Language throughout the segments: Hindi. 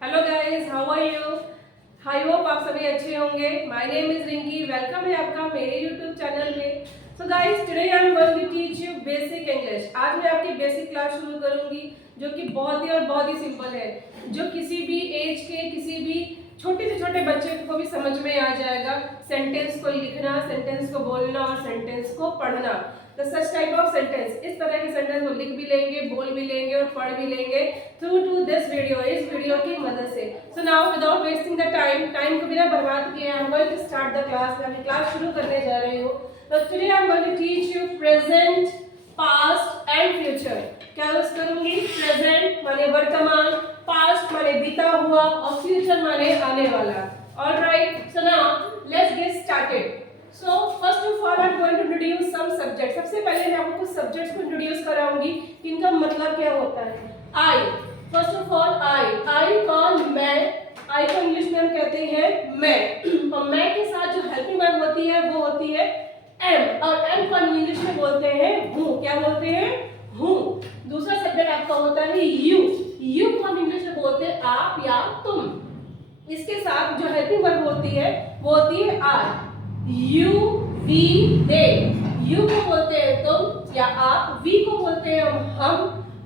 Hello guys, how are you? I hope आप सभी अच्छे होंगे। My name is Rinki. Welcome है आपका मेरे यूट्यूब चैनल में। So guys, today I am going to teach you basic English. आज मैं आपकी बेसिक क्लास शुरू करूंगी जो कि बहुत ही सिंपल है, जो किसी भी एज के किसी भी छोटे से छोटे बच्चे को भी समझ में आ जाएगा। सेंटेंस को लिखना, सेंटेंस को बोलना और सेंटेंस को पढ़ना। तो सच टाइप ऑफ सेंटेंस, इस तरह के सेंटेंस को लिख भी लेंगे, बोल भी लेंगे और पढ़ भी लेंगे थ्रू टू दिस वीडियो, इस वीडियो की मदद से। So now without wasting the time को बिना बर्बाद किए I am going to start the class. मैं अभी क्लास शुरू करने जा रही हूँ। तो today I am going to teach you present, past and future. क्या यूज करूंगी? प्रेजेंट माने वर्तमान, पास्ट माने बीता हुआ और फ्यूचर माने आने वाला। Alright, so now let's get started. So first of all, I'm going to introduce some subjects. सबसे पहले मैं आपको कुछ subjects को introduce कराऊंगी कि इनका मतलब क्या होता है। I, first of all, I का मैं, I को इंग्लिश में हम कहते हैं मैं, और मैं के साथ जो हेल्पिंग वर्ब होती है वो होती है am, और am को हम इंग्लिश में बोलते हैं हूँ। क्या बोलते हैं? हूँ। दूसरा सब्जेक्ट आपका होता है you को हम इंग्लिश में बोलते हैं आप या तुम। इसके साथ जो हेल्पिंग वर्ब होती है वो होती है are। You, we, they. You को बोलते हैं तुम या आप, वी को बोलते हैं हम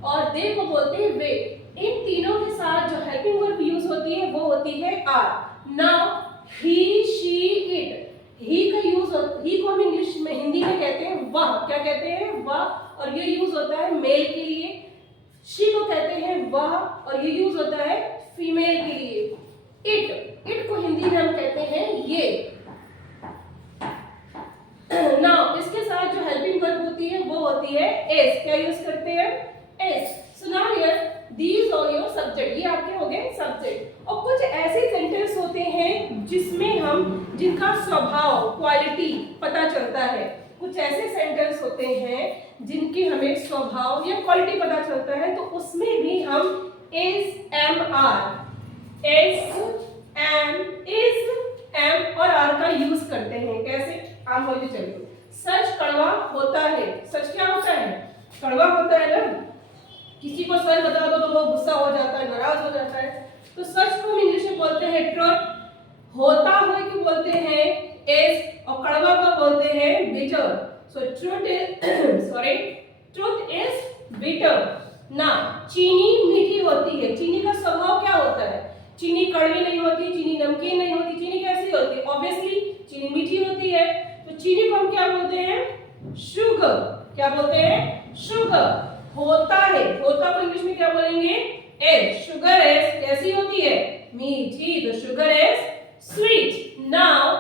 और दे को बोलते हैं वे। इन तीनों के साथ जो हेल्पिंग वर्ब यूज होती है वो होती है are. Now he, she, it. He का यूज, ही को हम इंग्लिश में, हिंदी में कहते हैं वह। क्या कहते हैं? वह। और ये यूज होता है मेल के लिए। शी को कहते हैं वह और ये यूज होता है फीमेल के लिए। इट को हिंदी में हम कहते हैं ये। नाउ इसके साथ जो हेल्पिंग वर्ब होती है वो होती है एस। क्या यूज करते हैं? एस। So now here these are your subject. ये आपके हो गए सब्जेक्ट। और कुछ ऐसे सेंटेंस होते हैं जिसमें हम, जिनका स्वभाव, क्वालिटी पता चलता है। कुछ ऐसे सेंटेंस होते हैं जिनकी हमें स्वभाव या क्वालिटी पता चलता है, तो उसमें भी हम इज, एम, आर, एस, एम, इज, एम और आर का यूज करते हैं। कैसे? आप बोलिए। चलिए, सच कड़वा होता है। सच क्या होता है? कड़वा होता है ना। किसी को सच बता दो तो वो गुस्सा हो जाता है, नाराज हो जाता है। तो सच को हम इंग्लिश में बोलते हैं ट्रुथ। होता हुए को बोलते हैं इज और कड़वा को बोलते हैं bitter. So truth is bitter. ना, चीनी मीठी होती है। चीनी का स्वभाव क्या होता है? चीनी कड़वी नहीं होती, चीनी नमकीन नहीं होती। चीनी कैसी होती है? ऑब्वियसली चीनी मीठी होती है। तो चीनी को हम क्या बोलते हैं? शुगर। क्या बोलते हैं? शुगर। होता है, होता को इंग्लिश में क्या बोलेंगे? एज। शुगर इज कैसी होती है? मीठी। तो sugar is sweet. Now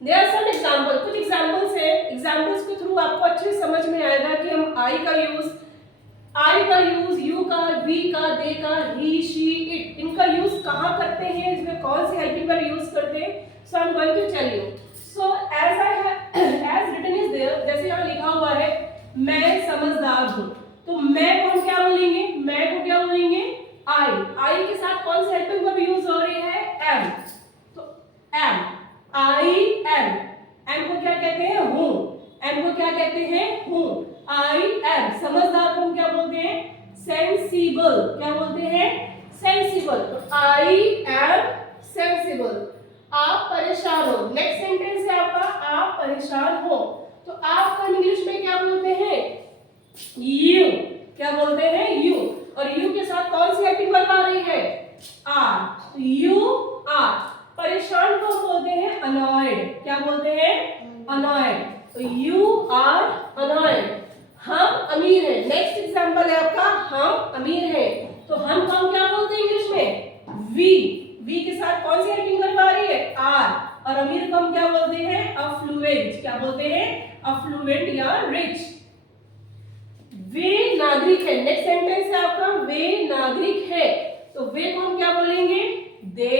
there are some example. कुछ एग्जांपल्स हैं, एग्जांपल्स के थ्रू आपको अच्छे से समझ में आएगा कि हम आई का यूज, यू का, वी का, दे का, ही, शी, इट, इनका यूज कहाँ करते हैं, इसमें कौन सी हेल्पिंग वर्ब यूज करते हैं। So I am going to tell you. So as written is there, जैसे यहाँ लिखा हुआ है मैं समझदार हूँ, तो मैं को हम क्या बोलेंगे? मैं को क्या बोलेंगे? आई के साथ कौन सी हेल्पिंग वर्ब यूज हो रही है? एम। तो एम, आई एम। एम को क्या कहते हैं? हूँ। एम को क्या कहते हैं? हूँ। I am. समझदार को हम क्या बोलते हैं? सेंसिबल। क्या बोलते हैं? सेंसिबल। तो आई एम सेंसिबल। आप परेशान हो। नेक्स्ट सेंटेंस है आपका आप परेशान हो। तो आप को इंग्लिश में क्या बोलते हैं? यू। क्या बोलते हैं? यू। और यू के साथ कौन सी हेल्पिंग वर्ब आ रही है? आर। You are. परेशान को बोलते हैं अनॉयड। क्या बोलते हैं? अनॉयड। तो यू आर अनॉयड। हम अमीर हैं। नेक्स्ट एग्जांपल है आपका हम अमीर हैं। तो हम को हम क्या बोलते हैं इंग्लिश में? वी के साथ कौन सी हेल्पिंग वर्ब आ रही है? आर। और अमीर को हम क्या बोलते हैं? अफ्लुएंट। क्या बोलते हैं? अफ्लुएंट या रिच। वे नागरिक है। नेक्स्ट सेंटेंस है आपका वे नागरिक है। तो वे को हम क्या बोलेंगे? दे।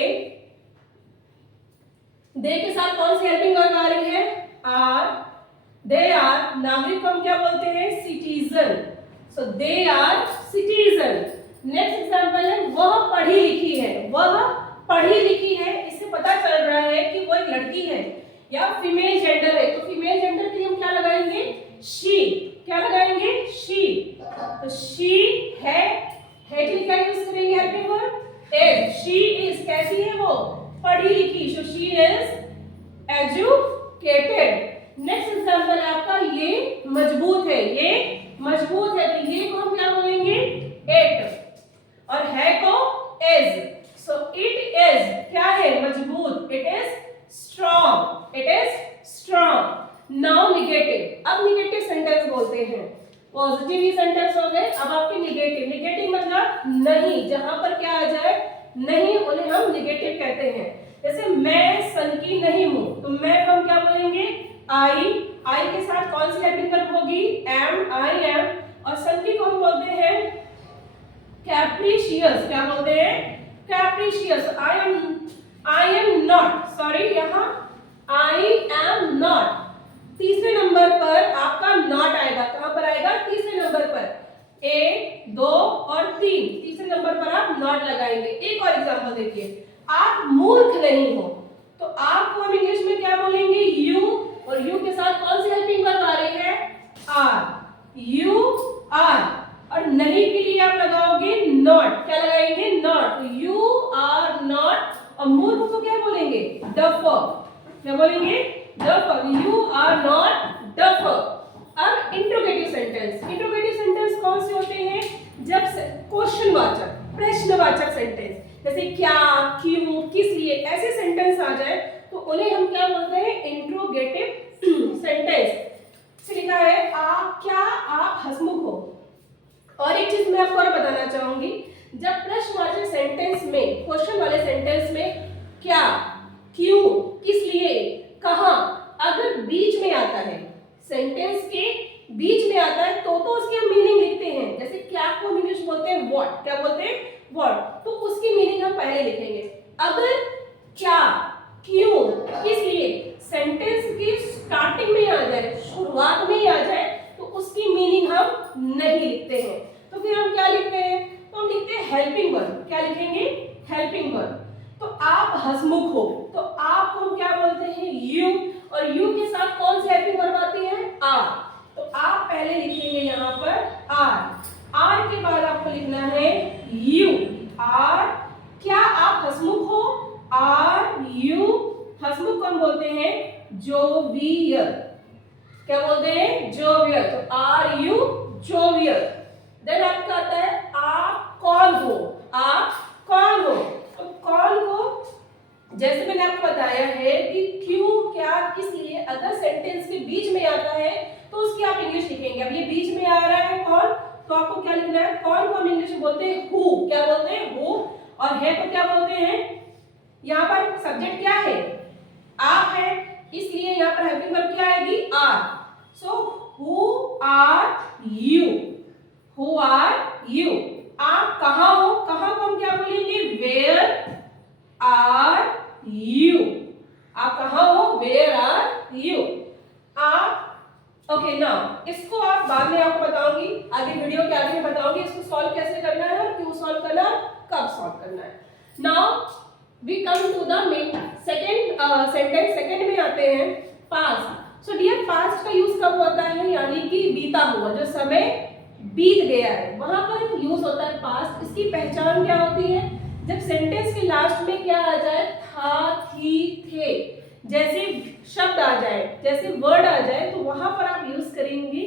दे के साथ कौन सी हेल्पिंग वर्ब आ रही है? आर। They are. नागरिक को हम क्या बोलते हैं? Citizen. So they are citizen. Next example है वह पढ़ी लिखी है। वह पढ़ी लिखी है, इससे पता चल रहा है कि वो एक लड़की है या फीमेल जेंडर है। तो फीमेल जेंडर के लिए हम क्या लगाएंगे? शी। क्या लगाएंगे? शी। तो शी है के लिए क्या यूज करेंगे helping verb? Is. She negative, negative मतलब नहीं, जहां पर क्या आ जाए नहीं, उन्हें हम निगेटिव कहते हैं। जैसे मैं सन की नहीं हूं, तो मैं को हम क्या बोलेंगे आई, आई के साथ कौन सी हेल्पिंग वर्ब होगी एम, आई एम। और सन की को हम बोलते हैं कैप्रिशियस, क्या बोलते हैं कैप्रिशियस। आई एम नॉट, सॉरी यहाँ आई एम नॉट। तीसरे नंबर पर आपका नॉट आएगा, कहां पर आएगा तीसरे नंबर पर, 1 2 और 3, तीसरे नंबर पर आप नॉट लगाएंगे। एक और एग्जांपल देखिए, आप मूर्ख नहीं हो, तो आपको हम इंग्लिश में क्या बोलेंगे यू, और यू के साथ कौन सी हेल्पिंग वर्ब आ रही है आर, यू आर। और नहीं के लिए आप लगाओगे नॉट, क्या लगाएंगे नॉट, यू आर नॉट। और मूर्ख को क्या बोलेंगे डफर, क्या बोलेंगे duffer, you are not duffer. अब इंट्रोगेटिव सेंटेंस, इंट्रोगेटिव सेंटेंस कौन से होते हैं, जब क्वेश्चनवाचक प्रश्नवाचक सेंटेंस, जैसे क्या क्यों किस लिए ऐसे सेंटेंस आ जाए तो उन्हें हम क्या बोलते हैं इंट्रोगेटिव सेंटेंस। लिखा है आप क्या आप हंसमुख हो। और एक चीज मैं आपको और बताना चाहूंगी, जब प्रश्नवाचक सेंटेंस में, क्वेश्चन वाले सेंटेंस में क्या क्यों किस लिए कहां अगर बीच में आता है, सेंटेंस के बीच में आता है, तो उसकी हम मीनिंग लिखते हैं। जैसे क्या को हम इंग्लिश बोलते हैं व्हाट, क्या बोलते हैं व्हाट, तो उसकी मीनिंग हम पहले लिखेंगे। अगर क्या क्यों किस लिए सेंटेंस की स्टार्टिंग में आ जाए, शुरुआत में ही आ जाए, तो उसकी मीनिंग हम नहीं लिखते हैं। तो फिर हम क्या लिखते हैं, तो हम लिखते हैं हेल्पिंग वर्ब, क्या लिखेंगे हेल्पिंग वर्ब। तो आप हंसमुख हो, तो आप को हम क्या बोलते हैं यू, और यू के साथ कौन सी हेल्पिंग वर्ब आती है आर, तो आप पहले लिखेंगे यहाँ पर आर, आर के बाद आपको लिखना है यू, आर क्या आप हंसमुख हो, आर यू, हंसमुख को हम बोलते हैं जोवियल, क्या बोलते हैं जोवियल, तो आर यू जोवियल। देन आपका आता है आप कौन हो, आप कौन हो, तो कौन को जैसे मैंने आपको बताया है कि क्यों क्या किस लिए अगर सेंटेंस के बीच में आता है तो उसकी आप इंग्लिश लिखेंगे। अब ये बीच में आ रहा है कौन, तो आपको क्या लिखना है, कौन को हम इंग्लिश में बोलते हैं हु, क्या बोलते हैं हु, और है को क्या बोलते हैं, यहाँ पर सब्जेक्ट क्या है आप है, इसलिए यहाँ पर हेल्पिंग वर्ब क्या आएगी are. So who are you, who are you, आप कहाँ हो, कहाँ को हम क्या बोलेंगे वेयर आर यू, आप कहाँ हो वेयर आर यू, आप ओके नाउ इसको आप बाद में आपको बताऊंगी, आगे वीडियो के आगे बताऊंगी इसको सॉल्व कैसे करना है और क्यों सॉल्व करना है, कब सॉल्व करना है। Now we come to the main second sentence, second में आते हैं पास्ट। सो डियर पास्ट का यूज कब होता है, यानी कि बीता हुआ जो समय बीत गया है वहां पर यूज होता है पास्ट। इसकी पहचान क्या होती है, जब सेंटेंस के लास्ट में क्या आ जाए था थी थे जैसे शब्द आ जाए, जैसे वर्ड आ जाए, तो वहां पर आप यूज करेंगे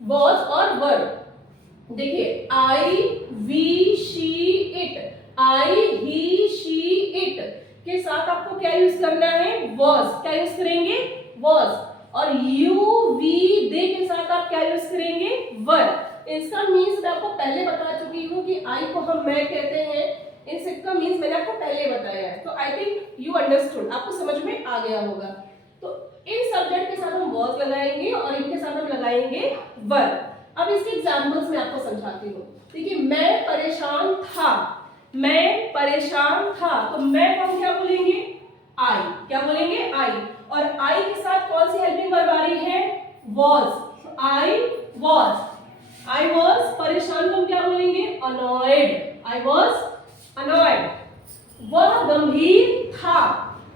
वॉज और वर्ड। देखिए I we she it, I he she it के साथ आपको क्या यूज करना है वॉज, क्या यूज करेंगे वॉज, और यू वी दे के साथ आप क्या यूज करेंगे वर। इसका मीन्स मैं आपको पहले बता चुकी हूँ कि आई को हम मैं कहते हैं, इन सबका मीन्स मैंने आपको पहले बताया है, तो आई थिंक यू अंडरस्टूड, आपको समझ में आ गया होगा। तो इन सब्जेक्ट के साथ हम वॉज लगाएंगे और इनके साथ हम लगाएंगे वर। अब इसके एग्जाम्पल्स मैं आपको समझाती हूँ। देखिए मैं परेशान था, मैं परेशान था, तो मैं को हम क्या बोलेंगे आई, क्या बोलेंगे आई, और आई के साथ कौन सी हेल्पिंग वर्ब आ रही है was, I was, I was, परेशान को हम क्या बोलेंगे अनॉयड, आई वॉज अनॉयड। वह गंभीर था,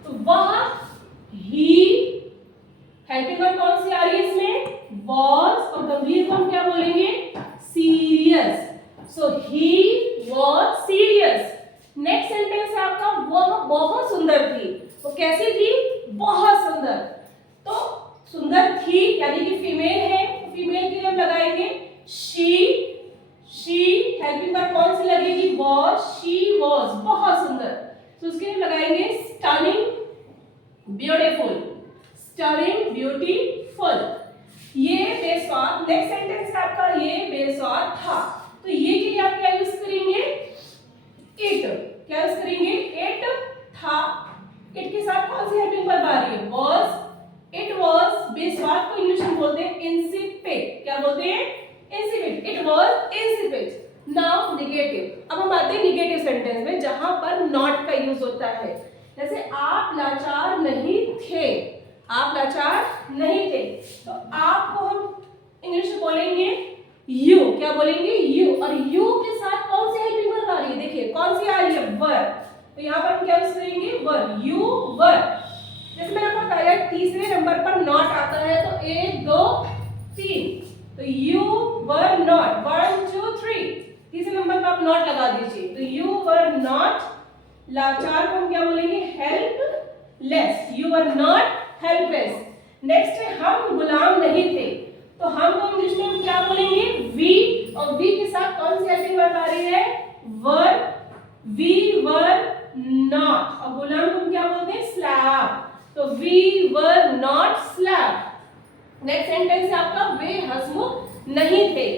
तो वह ही, हेल्पिंग वर्ब कौन सी आ रही है इसमें वॉज, और गंभीर को हम क्या बोलेंगे serious, so he was serious. Next sentence है आपका वह बहुत सुंदर थी, वो कैसी थी बहुत सुंदर, तो सुंदर थी यानी कि फीमेल है, फीमेल के लिए हम लगाएंगे शी, शी हेल्पिंग वर्ब कौन सी लगेगी वॉज, शी वॉज बहुत सुंदर, तो उसके लिए लगाएंगे स्टनिंग ब्यूटीफुल, स्टनिंग ब्यूटीफुल। ये बेस्वाद। नेक्स्ट सेंटेंस है आपका ये बेस्वाद था, तो ये के लिए आप क्या यूज करेंगे, इट। क्या यूज करेंगे, इट था। इट के साथ कौन सी हेल्पिंग वर्ब आ रही है, वाज। इट वाज, बेस्वाद को इंग्लिश में बोलते हैं इंसिपिड। क्या बोलते हैं, insipid. It was insipid. Now negative. अब हम आते हैं निगेटिव सेंटेंस में जहां पर नॉट का यूज होता है। जैसे आप लाचार नहीं थे, आप लाचार नहीं थे, तो आपको हम इंग्लिश में बोलेंगे यू। क्या बोलेंगे, यू। और यू के साथ कौन सी हेल्पिंग वर्ब आ रही है, देखिए कौन सी आ रही है, वर। तो यहाँ पर हम क्या यूज करेंगे, वर, यू वर। जैसे मैंने आपको बताया तीसरे नंबर पर नॉट आता है, तो 1 2 3, तो यू वर नॉट, 1 2 3, तीसरे नंबर पर आप नॉट लगा दीजिए। तो यू वर नॉट, लाचार को हम क्या बोलेंगे, helpless. You were not helpless. Next है हम गुलाम नहीं थे, तो हम को इंग्लिश में हम क्या बोलेंगे, वी। और वी के साथ कौन सी हेल्पिंग वर्ब आ रही है, वर। We were not. और गुलाम को हम क्या बोलते हैं, स्लैव। तो we were not slave. Next sentence है आपका वे हंसमुख नहीं थे,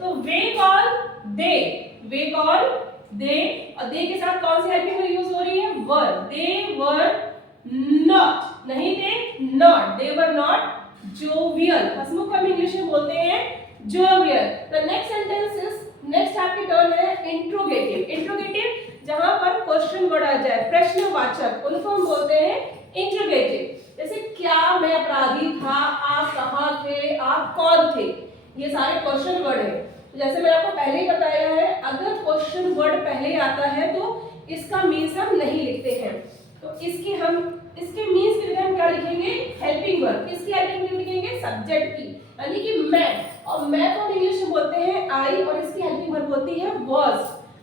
तो वे कॉल दे, वे कॉल दे। और दे के साथ कौन सी हेल्पिंग वर्ब यूज हो रही है, वर। दे वर नॉट, नहीं थे, not. They were not jovial. हंसमुख को हम इंग्लिश में बोलते हैं jovial. The next sentence is, next आपकी टर्न है इंट्रोगेटिव। इंट्रोगेटिव जहां पर क्वेश्चन वर्ड आ जाए, प्रश्नवाचक, उनको हम बोलते हैं इंट्रोगेटिव। जैसे क्या मैं अपराधी था, आप कहाँ थे, आप कौन थे, ये सारे क्वेश्चन वर्ड है। जैसे मैंने आपको पहले ही बताया है, अगर क्वेश्चन वर्ड पहले आता है तो इसका मीन्स हम नहीं लिखते हैं, तो इसके मीन्स के लिए हम क्या लिखेंगे, हेल्पिंग वर्ब। किसकी हेल्पिंग वर्ब लिखेंगे, सब्जेक्ट की, यानी कि मैं। और मैं को इंग्लिश में बोलते हैं आई, और इसकी हेल्पिंग वर्ब होती है वाज।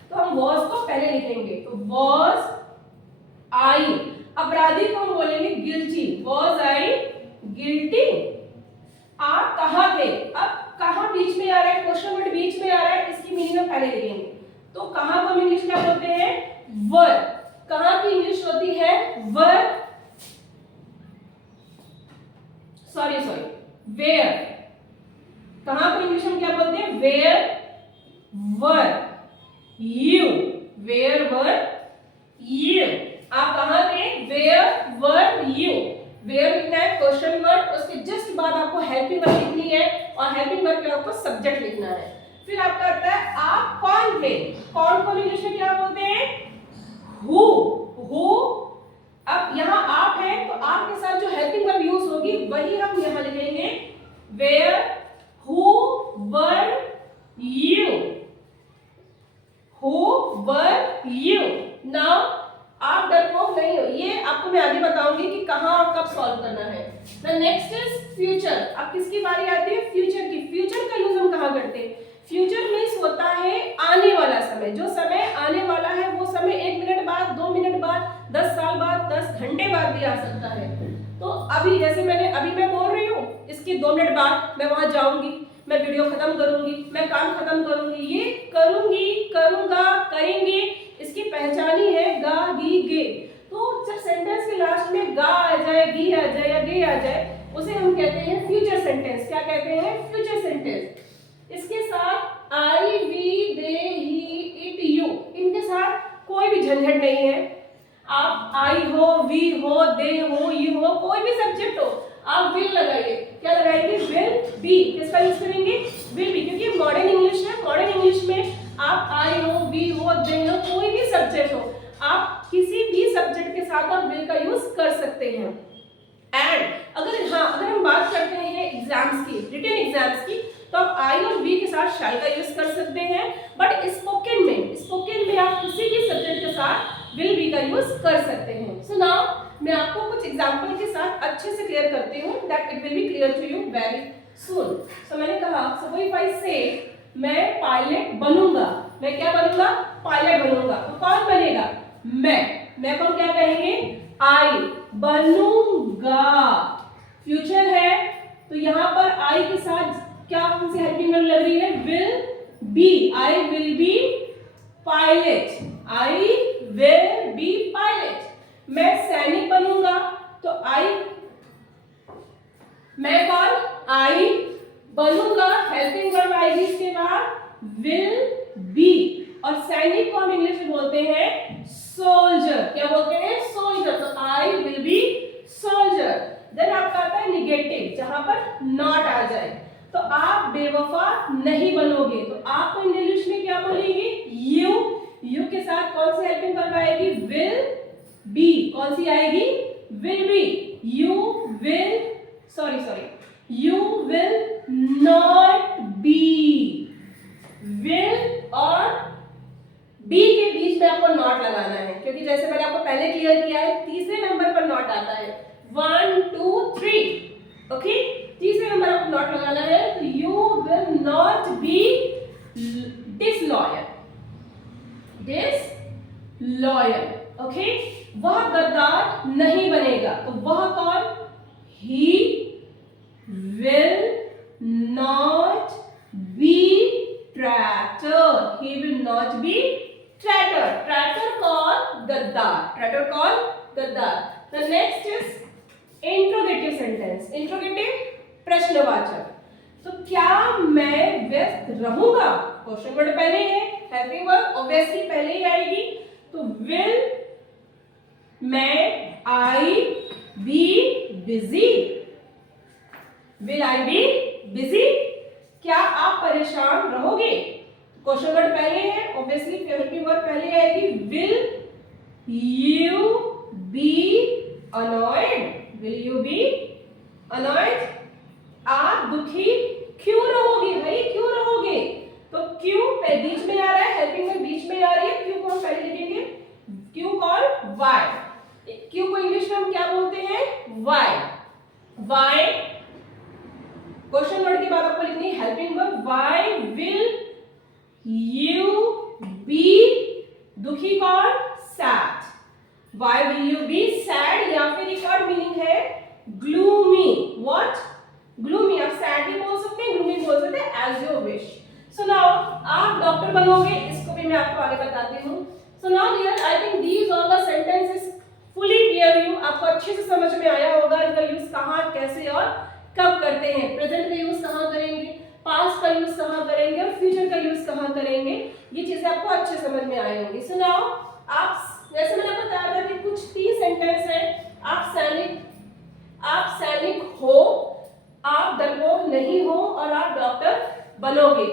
तो हम वाज को पहले लिखेंगे, तो वाज आई। अपराधी को हम बोलेंगे गिल्टी, वाज आई गिल्टी। आप कहाँ थे, अब कहाँ बीच में आ रहा है, क्वेश्चन वर्ड बीच में आ रहा है, इसकी मीनिंग हम पहले लिखेंगे। तो कहाँ को हम इंग्लिश क्या बोलते हैं, वर। कहाँ की इंग्लिश होती है, वर, सॉरी वेयर। कहाँ को इंग्लिश में क्या बोलते हैं, where were you, where were you. आप कहाँ थे, वेयर वर यू। वेयर लिखना है क्वेश्चन वर्ड, उसके जस्ट बाद आपको हेल्पिंग वर्ब लिखनी है, और हेल्पिंग वर्ब के आपको सब्जेक्ट लिखना है। फिर आपका आता है आप कौन थे। कौन को इंग्लिश में क्या बोलते हैं, हु। अब यहाँ आप है, तो आप के साथ जो हेल्पिंग वर्ब यूज होगी वही हम यहाँ लिखेंगे, where who were you, who were you. Now आप डरपोक नहीं हो, ये आपको मैं आगे बताऊंगी कि कहाँ और कब सॉल्व करना है। The next is future. अब किसकी बारी आती है, फ्यूचर की। फ्यूचर का यूज हम कहाँ करते हैं, फ्यूचर मीन्स होता है आने वाला समय। जो समय आने वाला है वो समय 1 मिनट बाद, 2 मिनट बाद, 10 साल बाद, 10 घंटे बाद भी आ सकता है। तो अभी जैसे अभी मैं बोल रही हूँ, इसके 2 मिनट बाद मैं वहां जाऊंगी, मैं वीडियो खत्म करूंगी, मैं काम खत्म करूंगी। ये करूंगी, करूंगा, करेंगे, इसकी पहचान ही है गा गी गे। तो जब सेंटेंस के लास्ट में गा आ जाए, गी आ जाए या गे आ जाए, उसे हम कहते हैं फ्यूचर सेंटेंस। क्या कहते हैं, फ्यूचर सेंटेंस। इसके साथ I, we, they, he, it, you, इनके साथ कोई भी झंझट नहीं है। आप आई हो, वी हो, दे हो, यू हो, कोई भी सब्जेक्ट हो, आप विल लगाइए। क्या लगाएंगे, विल बी। किसका यूज करेंगे, विल बी, क्योंकि मॉडर्न इंग्लिश है। मॉडर्न इंग्लिश में आप आई हो, वी हो, दे हो, कोई भी सब्जेक्ट हो, आप किसी भी सब्जेक्ट के साथ आप विल का यूज कर सकते हैं। एंड अगर हम बात करते हैं एग्जाम्स की, रिटन एग्जाम्स की, तो आप आई और वी के साथ शैल का यूज कर सकते हैं। बट स्पोकन में आप किसी भी सब्जेक्ट के साथ विल बी का यूज कर सकते हैं। सो नाउ मैं आपको कुछ एग्जांपल के साथ अच्छे से क्लियर करती हूँ, that it will be clear to you very soon. So मैंने कहा, सो इफ आई से मैं पायलट बनूंगा, मैं क्या बनूंगा, पायलट बनूंगा। तो कौन बनेगा, मैं को क्या कहेंगे, आई बनूंगा। फ्यूचर है, तो यहाँ पर आई के साथ क्या कौन सी हेल्पिंग वर्ब लग रही है, will be. I will B pilot, I will B pilot. मैं सैनिक बनूंगा, तो मैं कौन, आई बनूंगा हेल्पिंग वर्ब आएगी इसके बाद विल बी, और सैनिक को हम इंग्लिश में बोलते हैं सोल्जर। क्या बोलते हैं? सोल्जर। तो I will be soldier. Then आपका आता है निगेटिव, जहां पर नॉट आ जाए। तो आप बेवफा नहीं बनोगे, तो आप इंग्लिश में क्या बोलेंगे? यू के साथ कौन सी हेल्पिंग वर्ब आएगी? Will be. कौन सी आएगी? Will be. You will not B. Will और बी के बीच में आपको नॉट लगाना है, क्योंकि जैसे मैंने आपको पहले क्लियर किया है, तीसरे नंबर पर नॉट आता है। 1 2 3, ओके, तीसरे नंबर आपको नॉट लगाना है। तो you will not be disloyal, okay. वह गद्दार नहीं बनेगा, तो वह कौन? He will not be traitor. He will not be traitor. Traitor कौन? गद्दार। ट्रैटर कौन? गद्दार। The next is interrogative sentence. Interrogative प्रश्नवाचक। तो क्या मैं व्यस्त रहूंगा? क्वेश्चन वर्ड पहले है, हेल्पिंग वर्ब ऑब्वियसली पहले ही आएगी। तो will I be busy? Will I be busy? क्या आप परेशान रहोगे? क्वेश्चन वर्ड पहले है, ऑब्वियसली हेल्पिंग वर्ब पहले आएगी। Will you B annoyed? Will you B annoyed? आप दुखी क्यों रहोगे? भाई क्यों रहोगे? तो क्यों बीच में आ रहा है, हेल्पिंग वर्ब बीच में आ रही है। क्यों को हम पहले लिखेंगे, क्यों कौन? वाई। क्यों को इंग्लिश में हम क्या बोलते हैं? वाई। क्वेश्चन वर्ड के बाद आपको लिखनी है helping verb. Why will you be दुखी कौन? Sad. Why will you be sad? या फिर एक और मीनिंग है ग्लूमी। व्हाट? ग्लूमी। आप सैड भी बोल सकते हैं, ग्लूमी बोल सकते हैं, as your wish. So now आप डॉक्टर बनोगे, इसको भी मैं आपको आगे बताती हूँ। So now dear, I think these all the sentences fully clear you. आपको अच्छे से समझ में आया होगा इनका यूज कहाँ, कैसे और कब करते हैं। प्रेजेंट का यूज कहाँ करेंगे, पास्ट का यूज कहाँ करेंगे और फ्यूचर का यूज कहाँ करेंगे, ये चीजें आपको अच्छे समझ में आई होंगी। सो नाउ आप, जैसे मैंने बताया था कि कुछ 3 सेंटेंस है। आप सैनिक हो, आप डरपोक नहीं हो, और आप डॉक्टर बनोगे।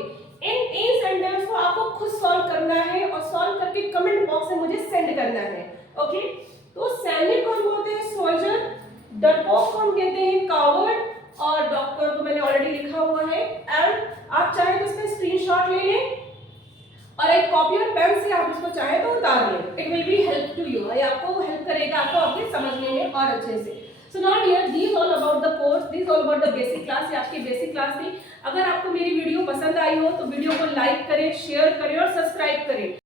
इन सेंटेंस को आपको खुद सॉल्व करना है और सॉल्व करके कमेंट बॉक्स में मुझे सेंड करना है, ओके। तो सैनिक को हम बोलते हैं सोल्जर, डरपोक को हम कहते हैं कावर्ड, और डॉक्टर तो मैंने ऑलरेडी लिखा हुआ है। एंड आप चाहे तो इसका स्क्रीनशॉट ले लें और एक कॉपी और पेन से आप इसको चाहे तो उतार लें। It will be help to you, आपको हेल्प करेगा आपको आगे समझने में और अच्छे से। So now dear, these all about the course, these all about the basic class। ये आपकी बेसिक क्लास थी। अगर आपको मेरी वीडियो पसंद आई हो तो वीडियो को लाइक करें, शेयर करें और सब्सक्राइब करें।